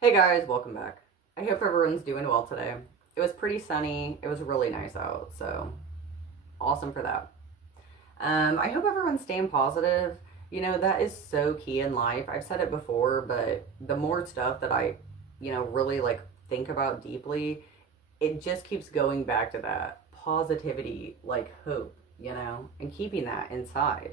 Hey guys, welcome back. I hope everyone's doing well today. It was pretty sunny. It was really nice out, so awesome for that. I hope everyone's staying positive. You know, that is so key in life. I've said it before, but the more stuff that I, really like think about deeply, it just keeps going back to that positivity, like hope, and keeping that inside.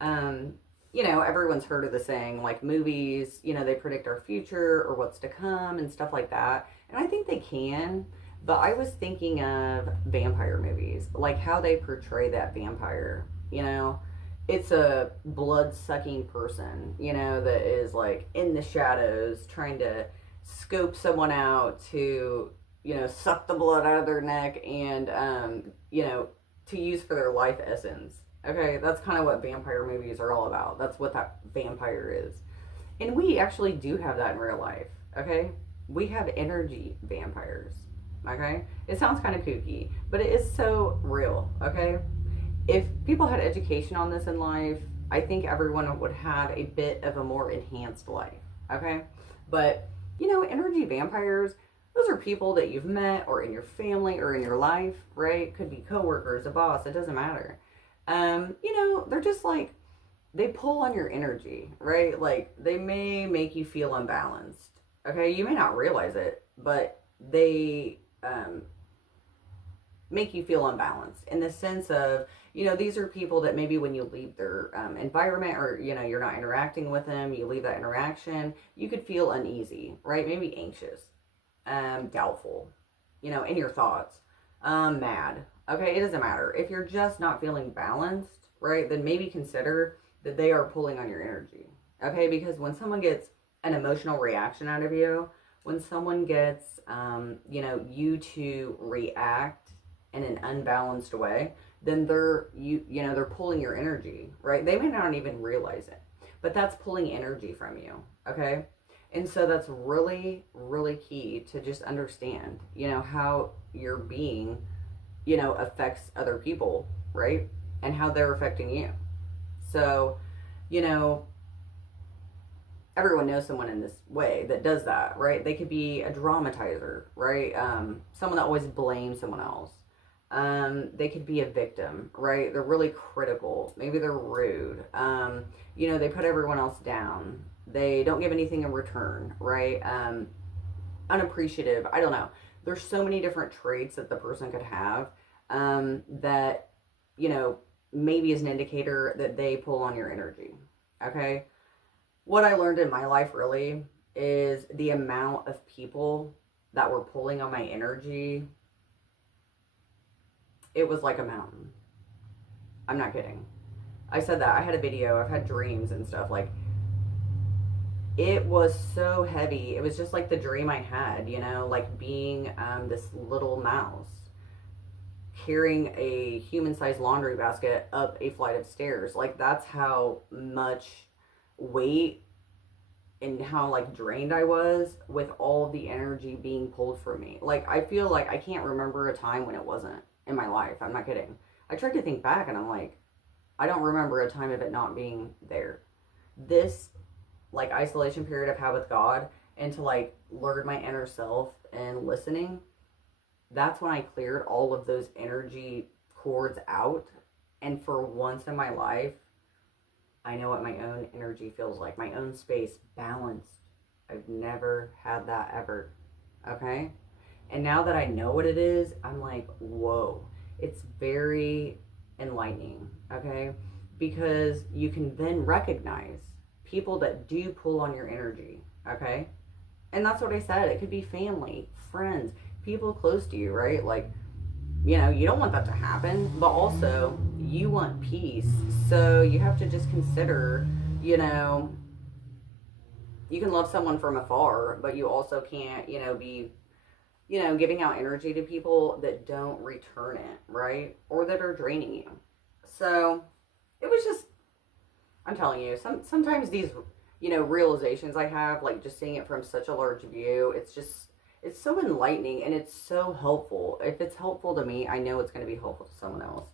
Um, Everyone's heard of the saying, like movies, they predict our future or what's to come and stuff like that. And I think they can, but I was thinking of vampire movies, like how they portray that vampire, It's a blood sucking person, that is like in the shadows trying to scope someone out to, suck the blood out of their neck and, to use for their life essence. Okay, that's kind of what vampire movies are all about. That's what that vampire is. And we actually do have that in real life. Okay, we have energy vampires. Okay, it sounds kind of kooky, but it is so real. Okay, if people had education on this in life, I think everyone would have a bit of a more enhanced life. Okay, but energy vampires, those are people that you've met or in your family or in your life, right? Could be coworkers, a boss, it doesn't matter. They're just like, they pull on your energy, right? Like they may make you feel unbalanced. Okay, you may not realize it, but they make you feel unbalanced in the sense of, these are people that maybe when you leave their environment or, you're not interacting with them, you leave that interaction, you could feel uneasy, right? Maybe anxious, doubtful, in your thoughts, mad. Okay, it doesn't matter. If you're just not feeling balanced, right, then maybe consider that they are pulling on your energy. Okay, because when someone gets an emotional reaction out of you, when someone gets, you to react in an unbalanced way, then they're pulling your energy, right? They may not even realize it, but that's pulling energy from you. Okay, and so that's really, really key to just understand, how your being, affects other people, right? And how they're affecting you. So, you know, everyone knows someone in this way that does that, right? They could be a dramatizer, right? Someone that always blames someone else. They could be a victim, right? They're really critical. Maybe they're rude. They put everyone else down. They don't give anything in return, right? Unappreciative. I don't know. There's so many different traits that the person could have that, you know, maybe is an indicator that they pull on your energy. Okay. What I learned in my life really is the amount of people that were pulling on my energy. It was like a mountain. I'm not kidding. I said that. I had a video. I've had dreams and stuff. Like, it was so heavy. It was just like the dream I had, like being this little mouse carrying a human sized laundry basket up a flight of stairs. Like, that's how much weight and how like drained I was with all the energy being pulled from me. Like, I feel like I can't remember a time when it wasn't in my life. I'm not kidding. I tried to think back and I'm like, I don't remember a time of it not being there. This like isolation period I've had with God and to like learn my inner self and listening, that's when I cleared all of those energy cords out. And for once in my life, I know what my own energy feels like, my own space balanced. I've never had that ever. Okay. And now that I know what it is, I'm like, whoa, it's very enlightening. Okay. Because you can then recognize people that do pull on your energy. Okay. And that's what I said. It could be family, friends, people close to you, right? Like, you don't want that to happen, but also you want peace. So you have to just consider, you can love someone from afar, but you also can't, be, giving out energy to people that don't return it, right? Or that are draining you. So it was just, I'm telling you, sometimes these, realizations I have, like just seeing it from such a large view, it's so enlightening and it's so helpful. If it's helpful to me, I know it's going to be helpful to someone else.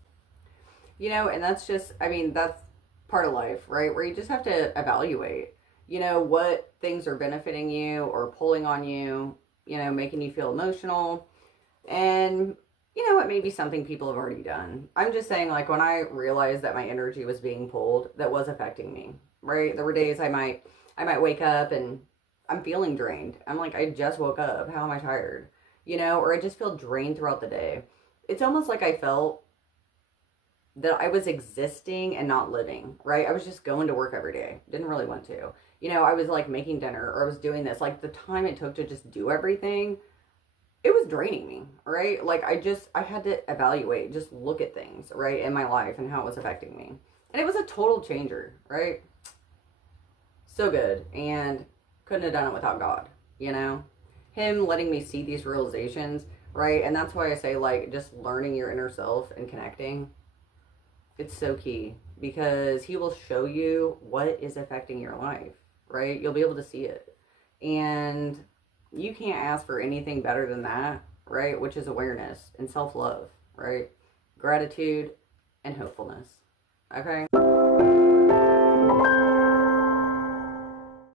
And that's just, I mean, that's part of life, right? Where you just have to evaluate, you know, what things are benefiting you or pulling on you, you know, making you feel emotional. And, you know, it may be something people have already done. I'm just saying, like, when I realized that my energy was being pulled, that was affecting me, right? There were days I might wake up and I'm feeling drained. I'm like, I just woke up. How am I tired? You know, or I just feel drained throughout the day. It's almost like I felt that I was existing and not living, right? I was just going to work every day. Didn't really want to. You know, I was like making dinner or I was doing this. Like the time it took to just do everything, it was draining me, right? Like I had to evaluate, just look at things, right, in my life and how it was affecting me. And it was a total changer, right? So good. And couldn't have done it without God, you know? Him letting me see these realizations, right? And that's why I say, like, just learning your inner self and connecting, it's so key because he will show you what is affecting your life, right? You'll be able to see it. And you can't ask for anything better than that, right? Which is awareness and self love, right? Gratitude and hopefulness. Okay?